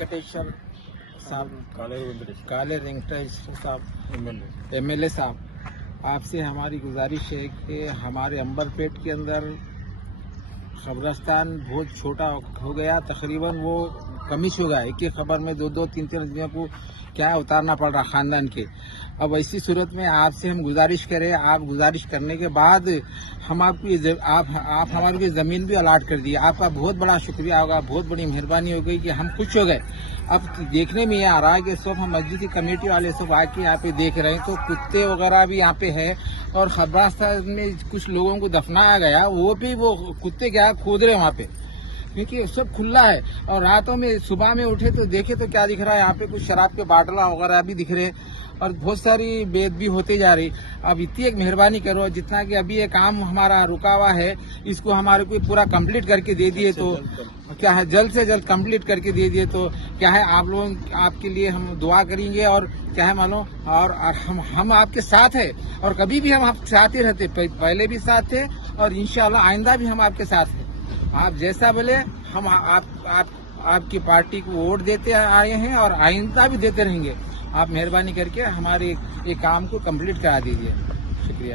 वेंकटेश्वर साहब, काले वेंकटेश्वर साहब एमएलए साहब, आपसे हमारी गुजारिश है कि हमारे अंबरपेट के अंदर कब्रस्तान बहुत छोटा हो गया, तकरीबन वो कमिश हो गया। एक एक खबर में दो दो तीन तीन आदमियों को क्या उतारना पड़ रहा खानदान के। अब ऐसी सूरत में आपसे हम गुजारिश करें, आप गुजारिश करने के बाद हम आपकी आप हमारे को ज़मीन भी अलाट कर दी। आपका बहुत बड़ा शुक्रिया होगा, बहुत बड़ी मेहरबानी हो गई कि हम खुश हो गए। अब देखने में ये आ रहा है कि सब हम मस्जिद की कमेटी वाले सब आके यहाँ पे देख रहे हैं तो कुत्ते वगैरह भी यहाँ पे है और कब्रिस्तान में कुछ लोगों को दफनाया गया, वो भी वो कुत्ते क्या खोद रहे वहाँ पे, क्योंकि सब खुला है। और रातों में सुबह में उठे तो देखे तो क्या दिख रहा है, यहाँ पे कुछ शराब के बाटला वगैरह भी दिख रहे और बहुत सारी बेद भी होते जा रही। अब इतनी एक मेहरबानी करो, जितना कि अभी ये काम हमारा रुका हुआ है इसको हमारे को पूरा कंप्लीट करके दे दिए तो क्या है, जल्द से जल्द कंप्लीट करके दे दिए तो क्या है, आप लोग आपके लिए हम दुआ करेंगे और क्या है मानो, और हम आपके साथ है और कभी भी हम आपके साथ ही रहते, पहले भी साथ थे और इंशाल्लाह आइंदा भी हम आपके साथ हैं। आप जैसा बोले हम आपकी पार्टी को वोट देते आए हैं और आइंदा भी देते रहेंगे। आप मेहरबानी करके हमारे ये काम को कंप्लीट करा दीजिए। शुक्रिया।